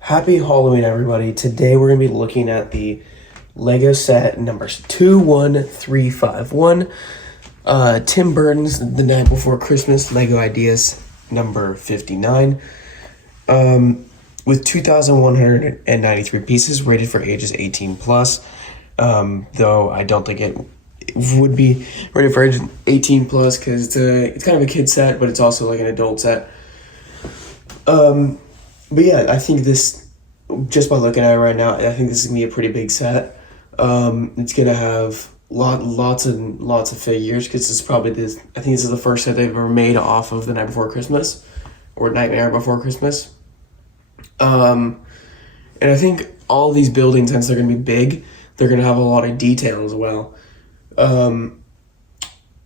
Happy Halloween, everybody. Today we're going to be looking at the Lego set numbers 21351. Tim Burton's The Night Before Christmas Lego Ideas number 59. With 2,193 pieces rated for ages 18 plus. Though I don't think it would be rated for ages 18 plus because it's kind of a kid set, but it's also like an adult set. But yeah, I think this, just by looking at it right now, I think this is gonna be a pretty big set. It's gonna have lots and lots of figures because it's probably this. I think this is the first set they've ever made off of The Night Before Christmas, or Nightmare Before Christmas. And I think all these buildings, since they're gonna be big, they're gonna have a lot of detail as well.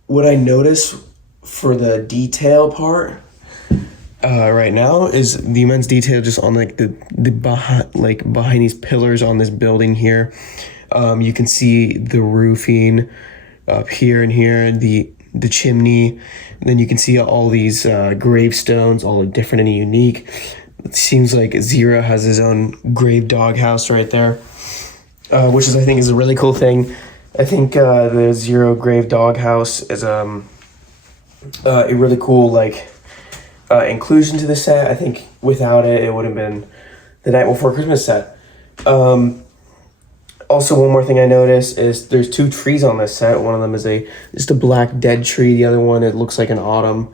What I notice for the detail part right now is the immense detail just on like the behind these pillars on this building here. You can see the roofing up here and here, the chimney. And then you can see all these gravestones, all different and unique. It seems like Zero has his own grave doghouse right there, which is, I think, is a really cool thing. I think the Zero grave doghouse is a really cool inclusion to the set. I think without it, it would have been The Night Before Christmas set. Also, one more thing I noticed is there's two trees on this set. One of them is just a black dead tree. The other one, it looks like an autumn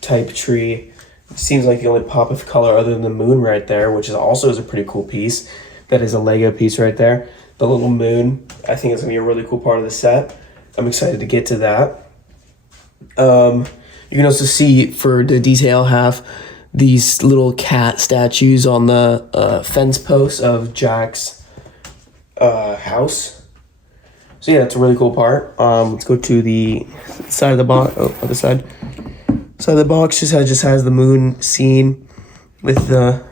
type tree. It seems like the only pop of color other than the moon right there, which is also a pretty cool piece. That is a Lego piece right there. The little moon, I think it's gonna be a really cool part of the set. I'm excited to get to that. You can also see, for the detail half, these little cat statues on the fence posts of Jack's house. So yeah, that's a really cool part. Let's go to the side of the box. Oh, other side. Side of the box just has the moon scene with the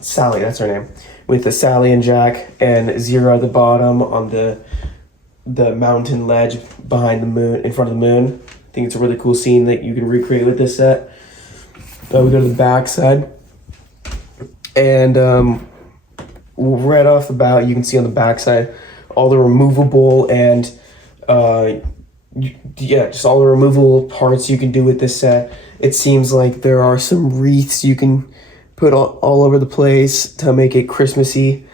Sally. That's her name. With the Sally and Jack and Zero at the bottom on the mountain ledge behind the moon, in front of the moon. I think it's a really cool scene that you can recreate with this set. We go to the back side, and right off the bat, you can see on the back side all the removable and just all the removable parts you can do with this set. It seems like there are some wreaths you can put all over the place to make it Christmassy.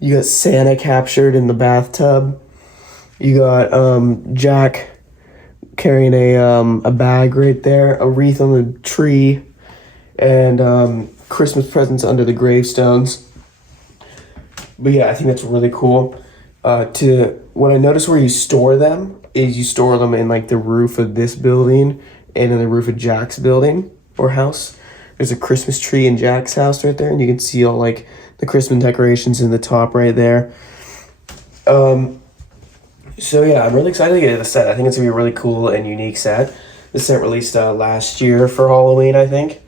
You got Santa captured in the bathtub. You got Jack carrying a bag right there, a wreath on the tree, and Christmas presents under the gravestones. But yeah, I think that's really cool. What I noticed where you store them is you store them in like the roof of this building and in the roof of Jack's building or house. There's a Christmas tree in Jack's house right there, and you can see all like the Christmas decorations in the top right there. So yeah, I'm really excited to get to the set. I think it's gonna be a really cool and unique set. The set released last year for Halloween, I think.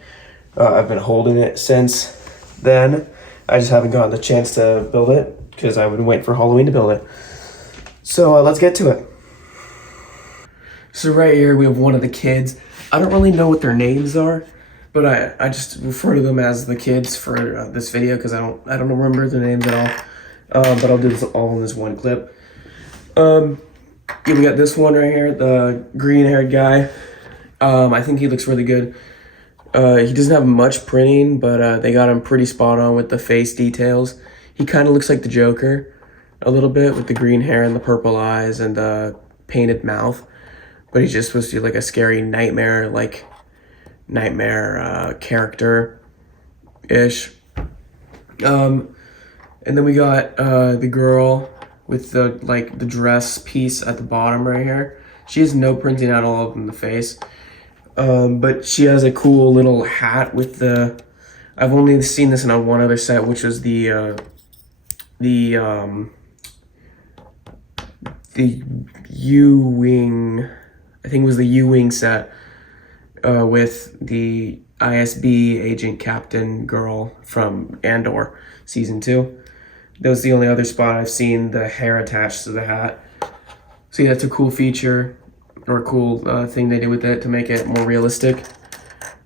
I've been holding it since then. I just haven't gotten the chance to build it because I would wait for Halloween to build it. So let's get to it. So right here we have one of the kids. I don't really know what their names are, but I just refer to them as the kids for this video because I don't remember their names at all. But I'll do this all in this one clip. Yeah, we got this one right here, the green-haired guy. I think he looks really good. He doesn't have much printing, but they got him pretty spot on with the face details. He kind of looks like the Joker a little bit with the green hair and the purple eyes and the painted mouth. But he's just supposed to be like a scary nightmare character-ish. And then we got the girl with the dress piece at the bottom right here. She has no printing at all in the face. But she has a cool little hat with the... I've only seen this in one other set, which was the U-Wing... I think it was the U-Wing set with the ISB agent captain girl from Andor season 2. That was the only other spot I've seen the hair attached to the hat. So yeah, that's a cool feature, or a cool thing they did with it to make it more realistic.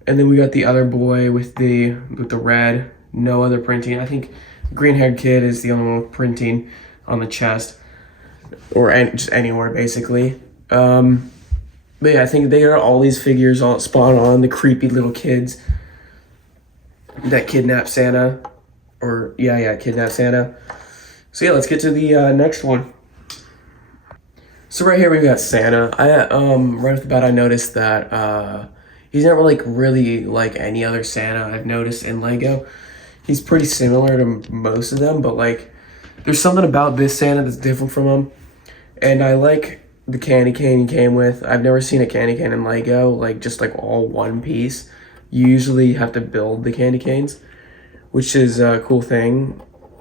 And then we got the other boy with the red, no other printing. I think green-haired kid is the only one with printing on the chest, or just anywhere basically. But yeah, I think they got all these figures all spot on. The creepy little kids that kidnap Santa, or kidnap Santa. So yeah, let's get to the next one. So right here we've got Santa. Right off the bat I noticed that he's not really like any other Santa I've noticed in Lego. He's pretty similar to most of them, but like there's something about this Santa that's different from them. And I like the candy cane he came with. I've never seen a candy cane in Lego, like just like all one piece. You usually have to build the candy canes, which is a cool thing.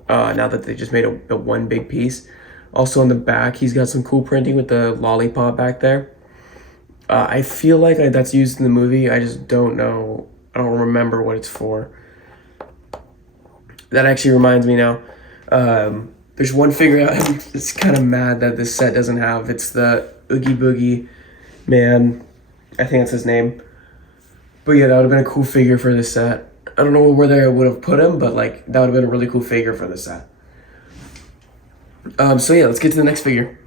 Now that they just made a one big piece. Also on the back, he's got some cool printing with the lollipop back there. I feel like that's used in the movie. I just don't know. I don't remember what it's for. That actually reminds me now. There's one figure I'm just kind of mad that this set doesn't have. It's the Oogie Boogie Man. I think that's his name. But yeah, that would have been a cool figure for this set. I don't know where they would have put him, but like that would have been a really cool figure for this set. So yeah, let's get to the next figure.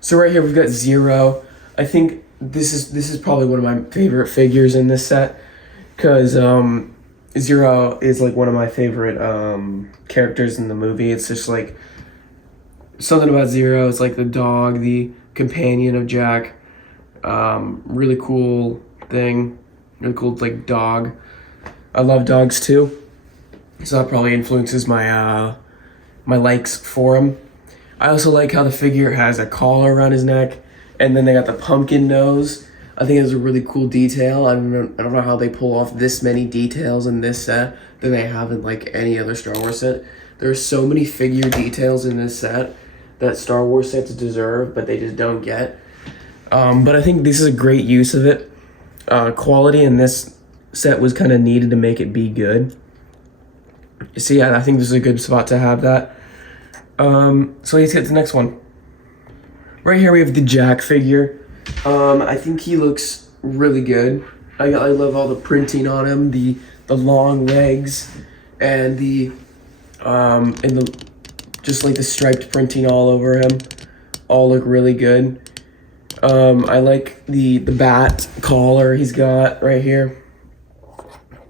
So right here we've got Zero. I think this is probably one of my favorite figures in this set, because Zero is like one of my favorite characters in the movie. It's just like something about Zero. It's like the dog, the companion of Jack. Really cool thing. Really cool like dog. I love dogs too, so that probably influences my my likes for him. I also like how the figure has a collar around his neck, and then they got the pumpkin nose. I think it's a really cool detail. I don't know how they pull off this many details in this set that they have in like any other Star Wars set. There's so many figure details in this set that Star Wars sets deserve, but they just don't get. But I think this is a great use of it. Quality in this set was kind of needed to make it be good. So yeah, I think this is a good spot to have that. So let's get to the next one. Right here we have the Jack figure. I think he looks really good. I love all the printing on him, the long legs, and the just like the striped printing all over him. All look really good. I like the bat collar he's got right here.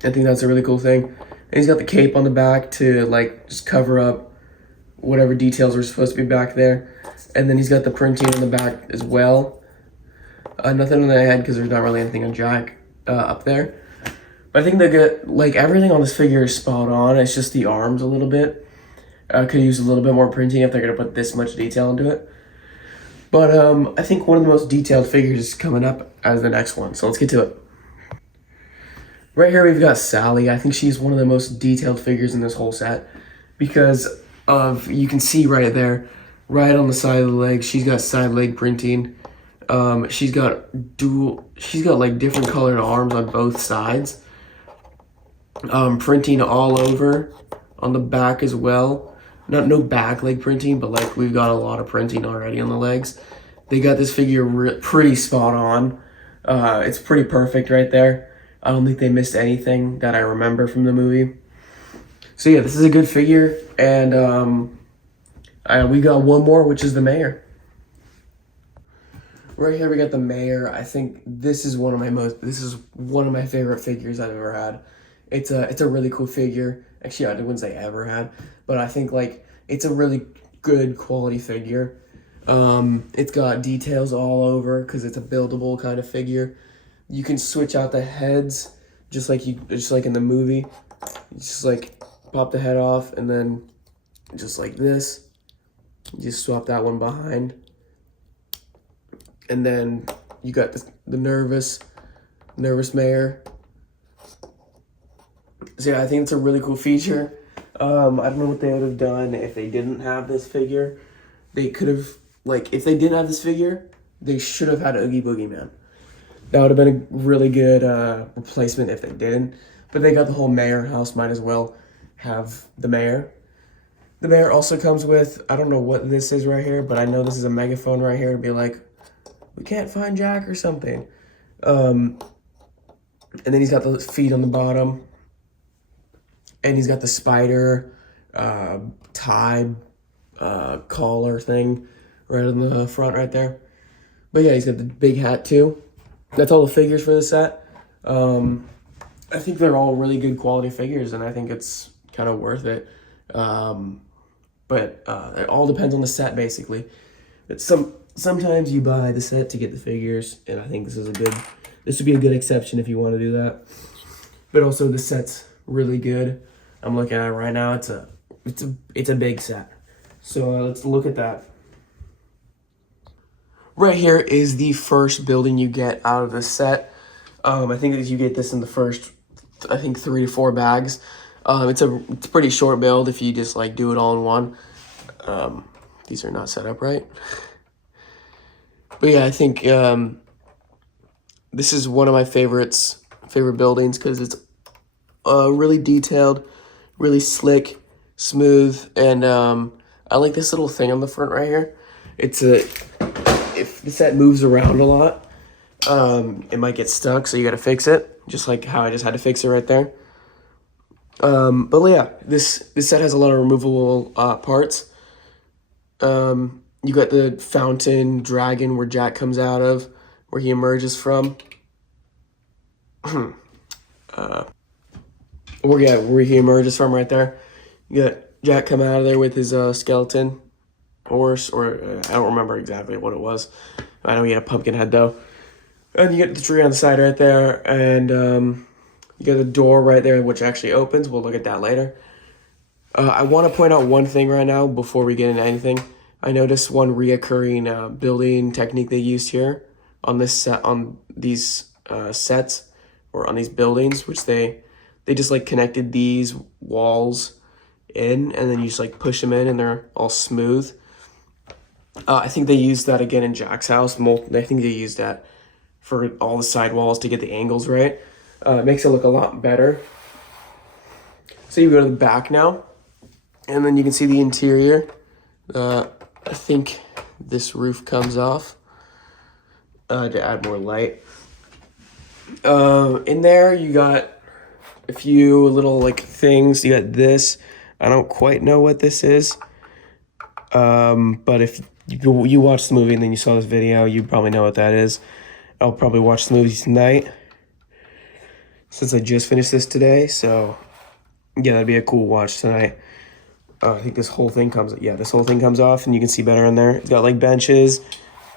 I think that's a really cool thing. And he's got the cape on the back to like just cover up whatever details were supposed to be back there. And then he's got the printing on the back as well. Nothing on the head because there's not really anything on Jack up there. But I think they get like everything on this figure is spot on. It's just the arms a little bit. Could use a little bit more printing if they're gonna put this much detail into it. But I think one of the most detailed figures is coming up as the next one. So let's get to it. Right here we've got Sally. I think she's one of the most detailed figures in this whole set because of, you can see right there, right on the side of the leg, she's got side leg printing. She's got like different colored arms on both sides. Printing all over on the back as well. No back leg printing, but like we've got a lot of printing already on the legs. They got this figure pretty spot on. It's pretty perfect right there. I don't think they missed anything that I remember from the movie. So yeah, this is a good figure, and we got one more, which is the mayor. Right here we got the mayor. I think this is one of my favorite figures I've ever had. It's a really cool figure. Actually, I wouldn't say ever had, but I think like it's a really good quality figure. It's got details all over because it's a buildable kind of figure. You can switch out the heads just like in the movie. You just like pop the head off, and then just like this, you just swap that one behind, and then you got the nervous mayor. So yeah, I think it's a really cool feature. I don't know what they would have done if they didn't have this figure. They could have, like, if they didn't have this figure, they should have had Oogie Boogie Man. That would have been a really good replacement if they didn't. But they got the whole mayor house, might as well have the mayor. The mayor also comes with, I don't know what this is right here, but I know this is a megaphone right here to be like, we can't find Jack or something. And then he's got the feet on the bottom. And he's got the spider tie collar thing right on the front right there. But yeah, he's got the big hat too. That's all the figures for the set. I think they're all really good quality figures, and I think it's kind of worth it. But it all depends on the set, basically. Sometimes you buy the set to get the figures, and I think this would be a good exception if you want to do that. But also the set's really good. I'm looking at it right now. It's a big set. So let's look at that. Right here is the first building you get out of the set. I think that you get this in the first, 3 to 4 bags. It's a pretty short build if you just like do it all in one. These are not set up right. But yeah, I think this is one of my favorite buildings because it's really detailed, really slick, smooth, and I like this little thing on the front right here. If the set moves around a lot, it might get stuck, so you gotta fix it, just like how I just had to fix it right there. But yeah, this set has a lot of removable parts. You got the fountain dragon where Jack comes out of, where he emerges from. Where he emerges from right there. You got Jack come out of there with his skeleton horse, or I don't remember exactly what it was. I know he had a pumpkin head though. And you get the tree on the side right there, and you got the door right there, which actually opens. We'll look at that later. I want to point out one thing right now before we get into anything. I noticed one reoccurring building technique they used here on this set, on these sets, or on these buildings, which they just like connected these walls in, and then you just like push them in, and they're all smooth. I think they used that again in Jack's house. I think they used that for all the side walls to get the angles right. It makes it look a lot better. So you go to the back now, and then you can see the interior. I think this roof comes off to add more light. In there you got a few little like things. You got this. I don't quite know what this is. But if you watched the movie and then you saw this video, you probably know what that is. I'll probably watch the movie tonight, since I just finished this today. So yeah, that'd be a cool watch tonight. I think this whole thing comes off, and you can see better in there. It's got like benches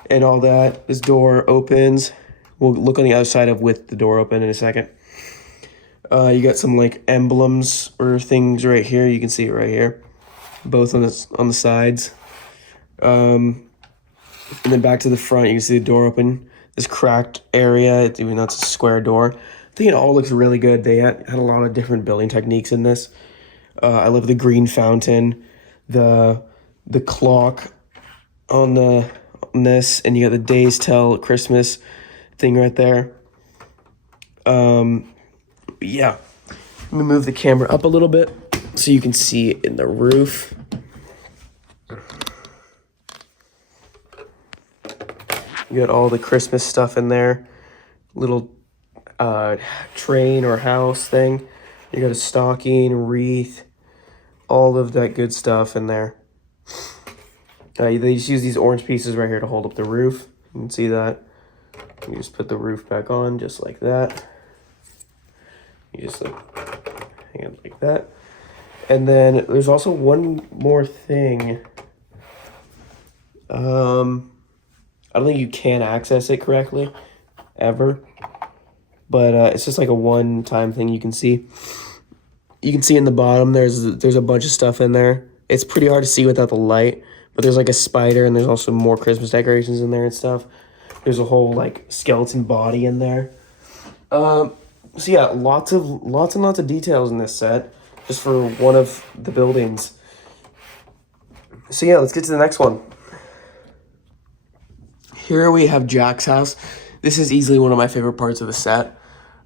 and all that. This door opens. We'll look on the other side with the door open in a second. You got some like emblems or things right here. You can see it right here, both on the sides. And then back to the front, you can see the door open. This cracked area, even though it's a square door. I think it all looks really good. They had a lot of different building techniques in this. I love the green fountain, the clock on this, and you got the days till Christmas thing right there. Yeah, let me move the camera up a little bit so you can see it in the roof. You got all the Christmas stuff in there, little train or house thing. You got a stocking, wreath, all of that good stuff in there. They just use these orange pieces right here to hold up the roof. You can see that. You just put the roof back on just like that. You just like hang it like that. And then there's also one more thing. I don't think you can access it correctly, ever. But it's just like a one-time thing you can see. You can see in the bottom, there's a bunch of stuff in there. It's pretty hard to see without the light. But there's like a spider, and there's also more Christmas decorations in there and stuff. There's a whole like skeleton body in there. So yeah, lots and lots of details in this set, just for one of the buildings. So yeah, let's get to the next one. Here we have Jack's house. This is easily one of my favorite parts of the set.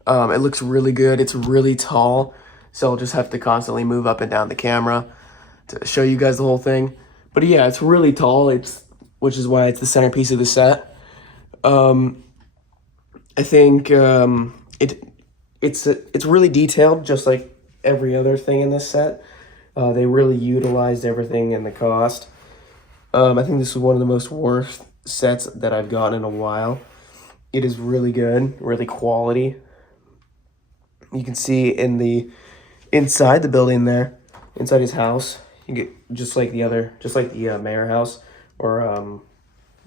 It looks really good. It's really tall, so I'll just have to constantly move up and down the camera to show you guys the whole thing. But yeah, it's really tall, which is why it's the centerpiece of the set. I think it's really detailed, just like every other thing in this set. They really utilized everything in the cost. I think this is one of the most worth sets that I've gotten in a while. It is really good, really quality. You can see in the inside the building there, inside his house, you get just like the mayor house, or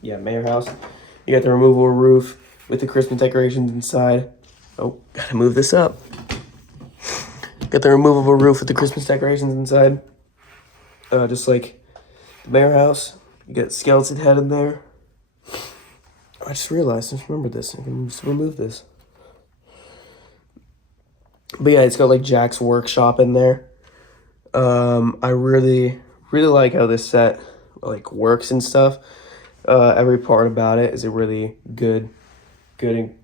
mayor house. You got the removable roof with the Christmas decorations inside. Oh, gotta move this up. Got the removable roof with the Christmas decorations inside. Just like the mayor house. You got skeleton head in there. I just remembered this. I can just remove this. But yeah, it's got like Jack's workshop in there. I really like how this set like works and stuff. Every part about it is a really good and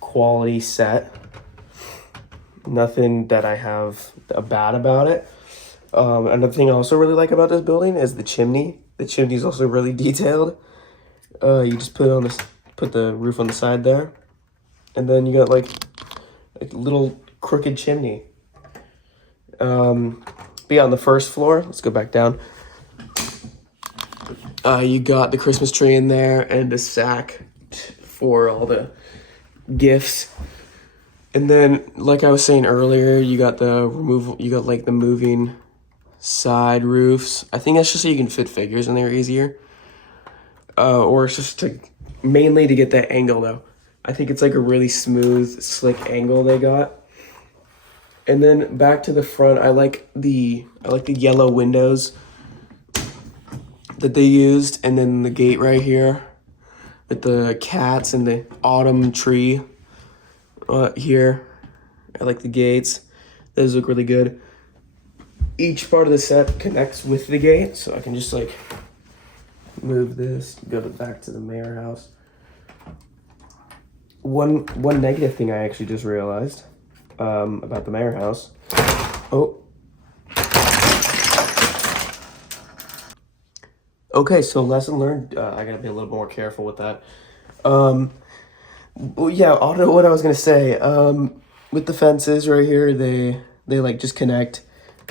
quality set. Nothing that I have bad about it. Another thing I also really like about this building is the chimney. The chimney is also really detailed. You just put the roof on the side there, and then you got like a little crooked chimney. But yeah, on the first floor, let's go back down. You got the Christmas tree in there and a sack for all the gifts. And then, like I was saying earlier, you got like the moving side roofs. I think that's just so you can fit figures in there easier. Or it's just mainly to get that angle though. I think it's like a really smooth, slick angle they got. And then back to the front, I like the yellow windows that they used, and then the gate right here with the cats and the autumn tree here. I like the gates. Those look really good. Each part of the set connects with the gate, so I can just like move this, back to the mayor house. One negative thing I actually just realized about the mayor house. Oh. Okay, so lesson learned. I gotta be a little more careful with that. Well, yeah, I don't know what I was gonna say. With the fences right here, they like just connect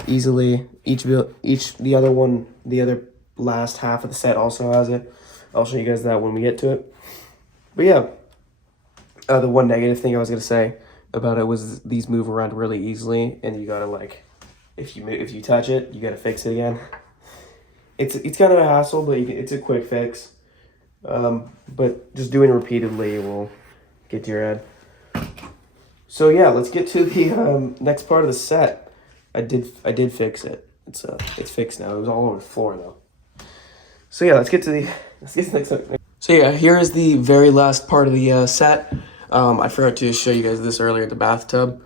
easily. The other last half of the set also has it. I'll show you guys that when we get to it. But yeah, the one negative thing I was gonna say about it was these move around really easily, and you gotta like, if you touch it, you gotta fix it again. It's kind of a hassle, but it's a quick fix. But just doing it repeatedly will get to your head. So yeah, let's get to the next part of the set. I did fix it. It's fixed now. It was all over the floor though. So yeah, let's get to the next one. So yeah, here is the very last part of the set. I forgot to show you guys this earlier, the bathtub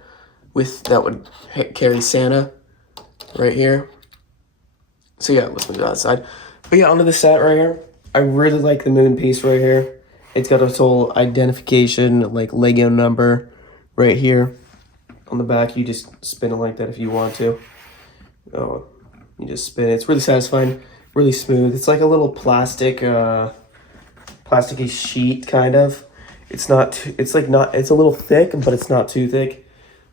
that would carry Santa right here. So yeah, let's move to that side. But yeah, onto the set right here. I really like the moon piece right here. It's got its whole identification, like Lego number right here. On the back, you just spin it like that if you want to. Oh, you just spin it. It's really satisfying, really smooth. It's like a little plasticky sheet kind of. It's a little thick, but it's not too thick.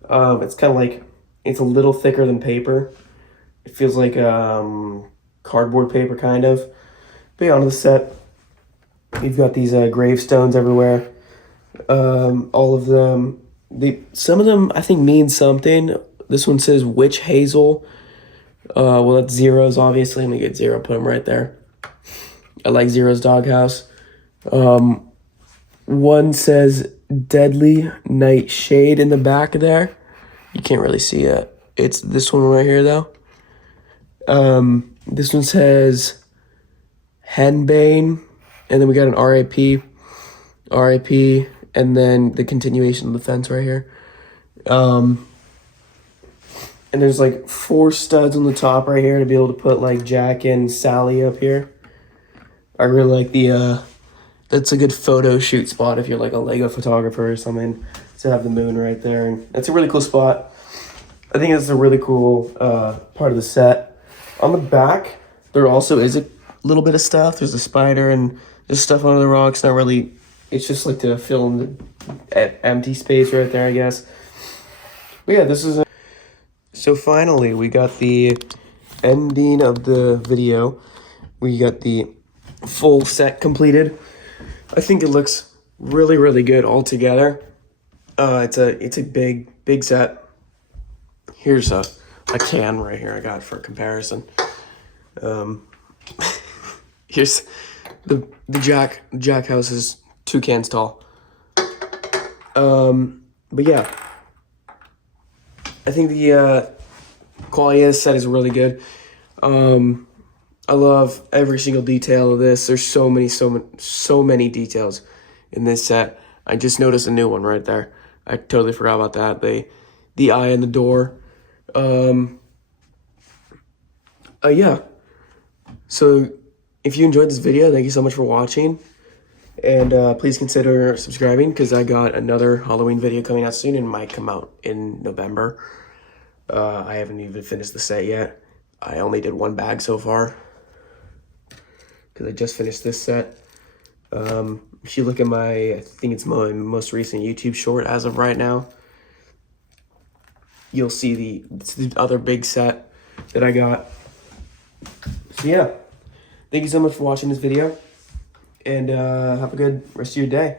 It's kind of like, it's a little thicker than paper. It feels like cardboard paper kind of. But yeah, onto the set. You've got these gravestones everywhere. All of them. Some of them I think mean something. This one says witch hazel. Well, that's Zero's obviously. Let me get Zero, put him right there. I like Zero's doghouse. One says deadly nightshade in the back there. You can't really see it. It's this one right here though. This one says henbane, and then we got an RIP, and then the continuation of the fence right here. And there's like 4 studs on the top right here to be able to put like Jack and Sally up here. I really like that's a good photo shoot spot if you're like a Lego photographer or something, to have the moon right there. And that's a really cool spot. I think it's a really cool part of the set. On the back, there also is a little bit of stuff. There's a spider and there's stuff under the rocks. Not really, it's just like to fill in the empty space right there, I guess. But yeah, this is so finally we got the ending of the video. We got the full set completed. I think it looks really, really good all together. It's a big set. Here's a can right here I got for comparison. Here's the Jack house is 2 cans tall. But yeah, I think the quality of this set is really good. I love every single detail of this. There's so many details in this set. I just noticed a new one right there. I totally forgot about that. The eye in the door. Yeah. So if you enjoyed this video, thank you so much for watching. And please consider subscribing because I got another Halloween video coming out soon and might come out in November. I haven't even finished the set yet. I only did 1 bag so far because I just finished this set. If you look at I think it's my most recent YouTube short as of right now, you'll see the other big set that I got. So yeah, thank you so much for watching this video, and have a good rest of your day.